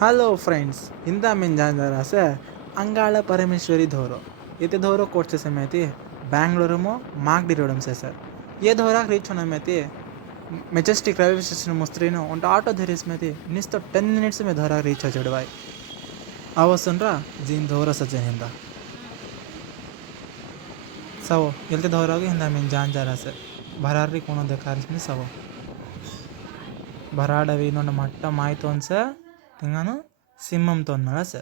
Hello friends, इंदा में जान से अंगाळपरमेश्वरी धोरो येते धोरो कोटचे समय थे बेंगलुरु मो मागडी रोडम से सर ये धोरा रीच होने में थे मेजेस्टिक रेलवे स्टेशन मुस्त्रीनो उन ऑटो धीरेस में थे निस्तो 10 मिनट्स में धोरा रीच हो जड़वाई आवाज सुन रहा जिन धोरा सजन हिंदा सवो येते धोरा के हिंदा में जान जा रहा से भरारी कोनो देखारिस में सवो भराडवी नो मट्टा माई तोन से तिंगानो सिम्मम तोन मला से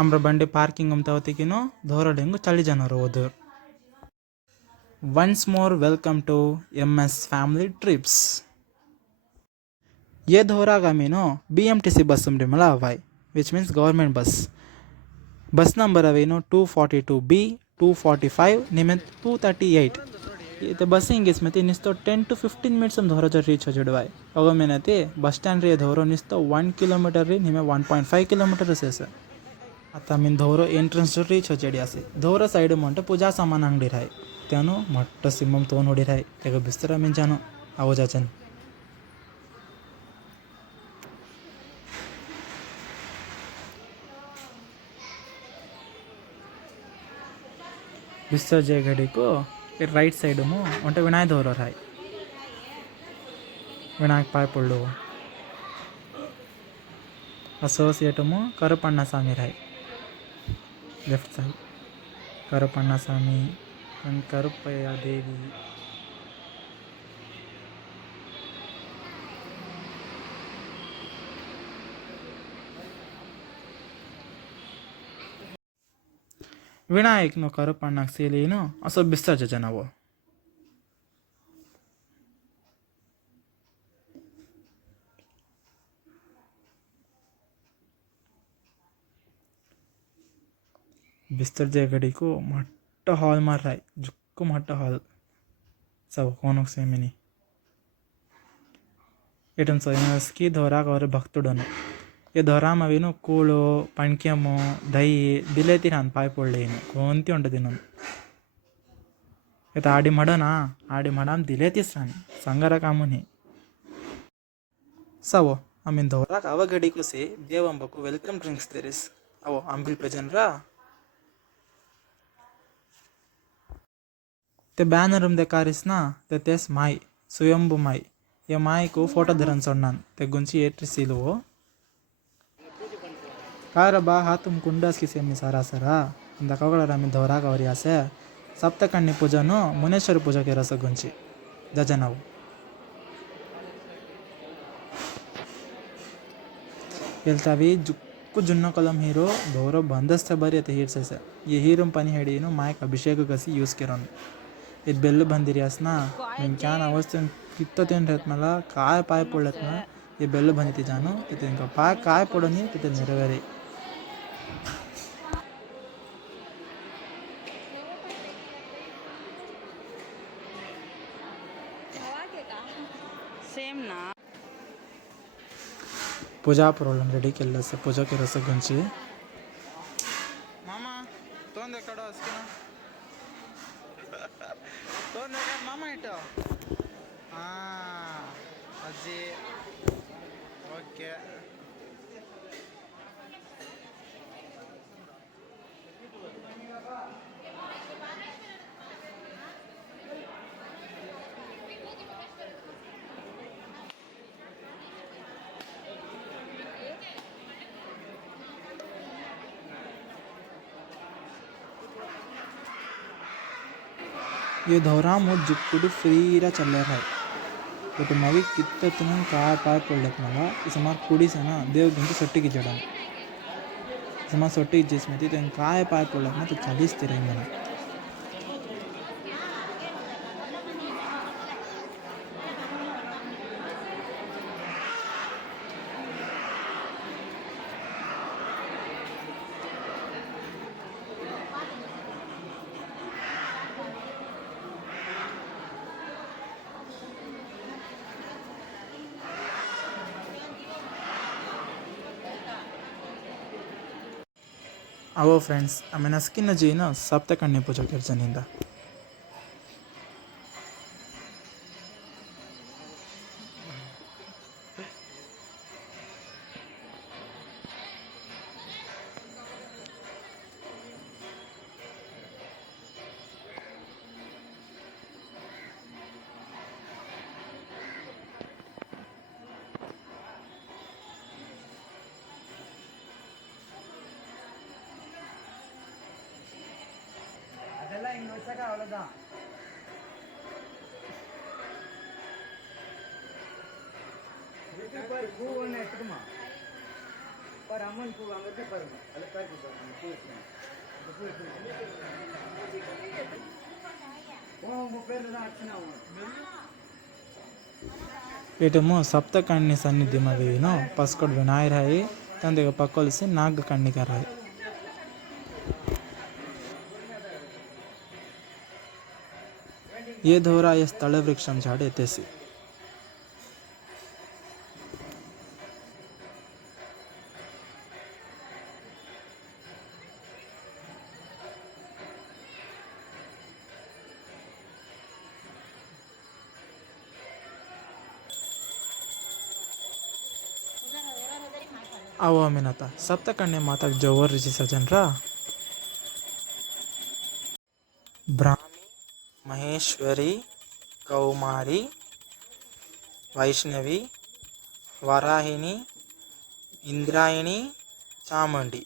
अम्र बंडे पार्किंग अमतावतिकिनो धोरा डेंगु चली जानरो ओदर once more welcome to MS family trips ये धोरा गामीनो बीएमटीसी बस उमरे मला अवाई which means government bus number अवेनो 242B 245 निमें 238 ये तो बस इंग्लिश में निस्तो 10 to 15 मिनट्स हम धोरा जर रीच हो जड़वाई अगर मैंने ते बस स्टैंड रे धोरो निस्तो 1 किलोमीटर रे निमें 1.5 किलोमीटर से आता मीन धोरो एंट्रेंस रीच हो चढ़ी आसे धोरो साइड मंटे पूजा सामान अंगड़ी रहा त्यानो मट्ट सिम्मम तो नोड़ी रहा तेग बिस्तर मीन जानो आवो जाचन बिस्तर जे घड़ी को राइट साइड मो अंटे विनायक धोरो रहा विनायक पाय पड़ो असोसिएट मो करपण्णा स्वामी रहा लेफ्ट साइड करपण्णा स्वामी करुपया देवी विनायक नो करपण्णा सेलीनो असो बिस्तर जनावो बिस्तर जे घड़ी को मट्ट हॉल मार रहा है जुक्को मट्ट हॉल सब कौन से मिनी एटम की धोरा और भक्तुडनो ये धोरा मवीनो कूलो पणक्यमो दही दिलेती रान पाय पड़लेनु कोंती उंटदी नन ये आड़ी मडना आड़ी मडाम दिलेतीस रान संगरा कामुनी सवो आमीन धोरा अव घड़ी को से देवंबको वेलकम ड्रिंक्स देरिस आवो अंबिल पेजनरा ते बैनर दे कारिसना ते तेस माई स्वयंभू माई ये माई को फोटो धरन सोन्नान ते गुंची एट्री सीलुवो कार बा हातुम कुंडास की सेमी सारा सरा अंदा कगड़ा रामी धोरा कवरी आसे सप्तकन्नी पूजा नो मुनेश्वर पूजा के रस गुंची जजनाऊ एल्तावी जुक्कु जुन्न कलम हीरो धोरो बंदस्त बरी ते हीर से ये हीरो पनी हेडीनो माइक अभिषेक कसी यूज केरोन ये बेल्ल बंदिरी असना मैं क्या अवस्थे कित्तो तेन रहत मला काय पाय पडलत ना ये बेल्ल बंदिती जानो ते तेनका पाय काय पडनी ते नेरवेरी सेम ना पूजा प्रॉब्लम रेडी केल्ला से पूजा के रस गुंची मामा तोंद कड़ो अस्किना तोंद मामा इटो अज्जी ओके ये धोरा मुझ जुक्कुडी फ्रीरा चल रहा है तो मवी कित्त तुम काय पाय पड़लत मला इस मार कुड़ी से ना देव गुंची सोट्टी की जड़ा इस मार सोट्टी जिसमें थी तो काय पाय पड़लत ना तो चालीस तेरे मना आवो फ्रेंड्स आमें स्किन जीनो सप्तकन्या पूजा कर जनिंदा इटमो सप्तकन्या सन्निधि मवेनो पस्कड़ विनायर है तंदे पक्कल से नाग कन्निकर है ये धोरा ये स्थल वृक्षम झाड़े तेसी आओ अमीनता सप्तकन्या माता जोवर ऋषि सजन रा ब्राह्मी महेश्वरी कौमारी वैष्णवी वराहिनी इंद्रायणी चामुंडी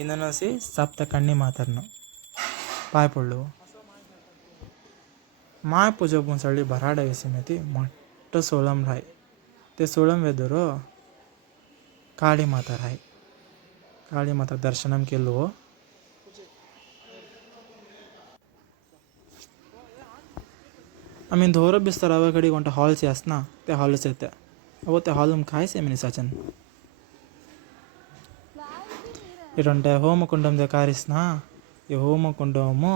इन्होंने से सप्तकन्या मातरनो पाय पड़ो माय पूजा पुंसळी भराड वेसी मेती मट्ट सोलम राय ते सोलम वेदरो काली माता राय काली माता दर्शनम केलो आम्ही धोर बिस्तर अवघडी कोणता हॉलचे असना ते हॉलच येते अहो ते हॉल खायचे मी सचन इटंटे होमकुंडम कारिस्ना ये होमकुंडम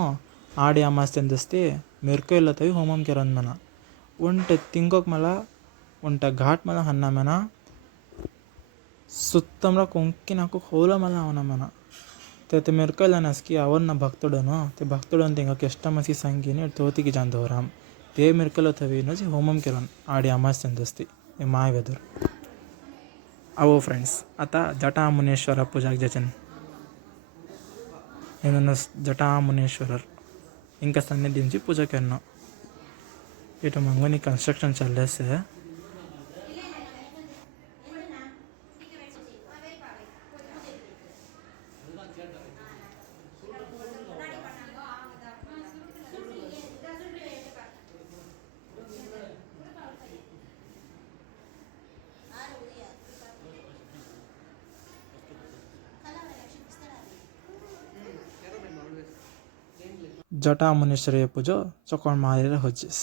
आडी अमास्ते मेरको इल्लतवी होमम केरन मना उंटे तिंकोक मला उंटा घाट मला हन्ना मना सुत्तमरा कोंकी नाकु होला मला ಅವನ ಮನ ते मेरको ಇಲ್ಲ नसकी ಅವನ್ನ भक्तुडनो ते भक्तुडन तिंगा केष्टमसी संगीने तोतिकी जांदोराम ते मेरकलो थवीनो जी होमम केरन आडी अमास्ते ये माय वेदर आवो फ्रेंड्स आता जटा मुनेश्वर पूजाक जचन నేను జటా మునేశ్వరర్ ఇంకా సన్నిధించి పూజ करना इट मंगनी कंस्ट्रक्शन चल से जटा मुनेश्वरी पूजो चकोण मारेर होजेस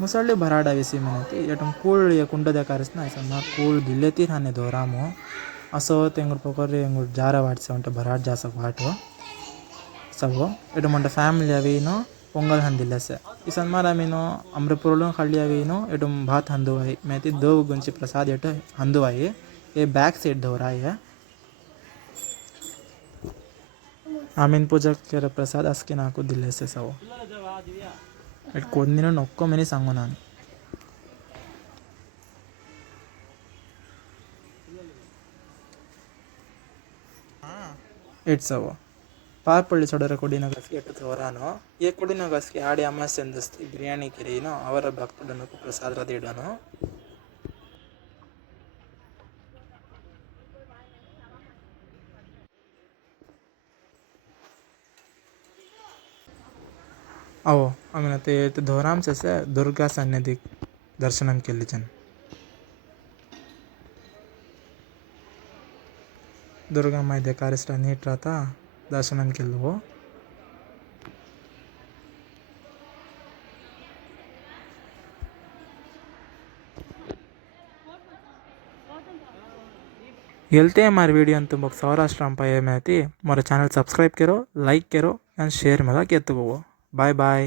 मुसळले भराडा वेसी म्हणते यटम कूळ या कुंड द्या कारस ना ऐसा ना कूळ दिले ती राने दोरामो असो तेंगुर पकोर एंगुर जारा वाटसे उंटे भराड जासा वाटो सबो एटम उंटे फैमिली अवीनो पोंगल हंदिलेसे इसन मारा मीनो अमृतपुरलो खल्ली अवीनो एटम भात हंदुवाई मेती दो गुंची प्रसाद एट हंदुवाई ये बैक साइड दोराय आमीन पूजा केर प्रसाद अस्की नाकू दिलेसे सवो कोन्निनो नोक्को मेनी सांगू नानु इट सवो पापल्ली चोडर कोडिನ ಗಸ್ಕಿ ಎಟ್ಟು ತೋರಾನೋ ये कोडिನ ಗಸ್ಕಿ आडी अमास्ये अंदस्ती बिर्यानी किरीनो ಅವರ ಭಕ್ತುಡನು प्रसाद रदिडनो आओ आम्ही ते धोराम से दुर्गा सन्निधि दर्शनम केली जन दुर्गा माई देखारिस्ट नीट राहता दर्शनम केलो हेल्ते हैं हमारे वीडियो तुम लोग सौराष्ट्र पाए में थी हमारे चैनल सब्सक्राइब करो लाइक करो एंड शेयर में के बाय बाय।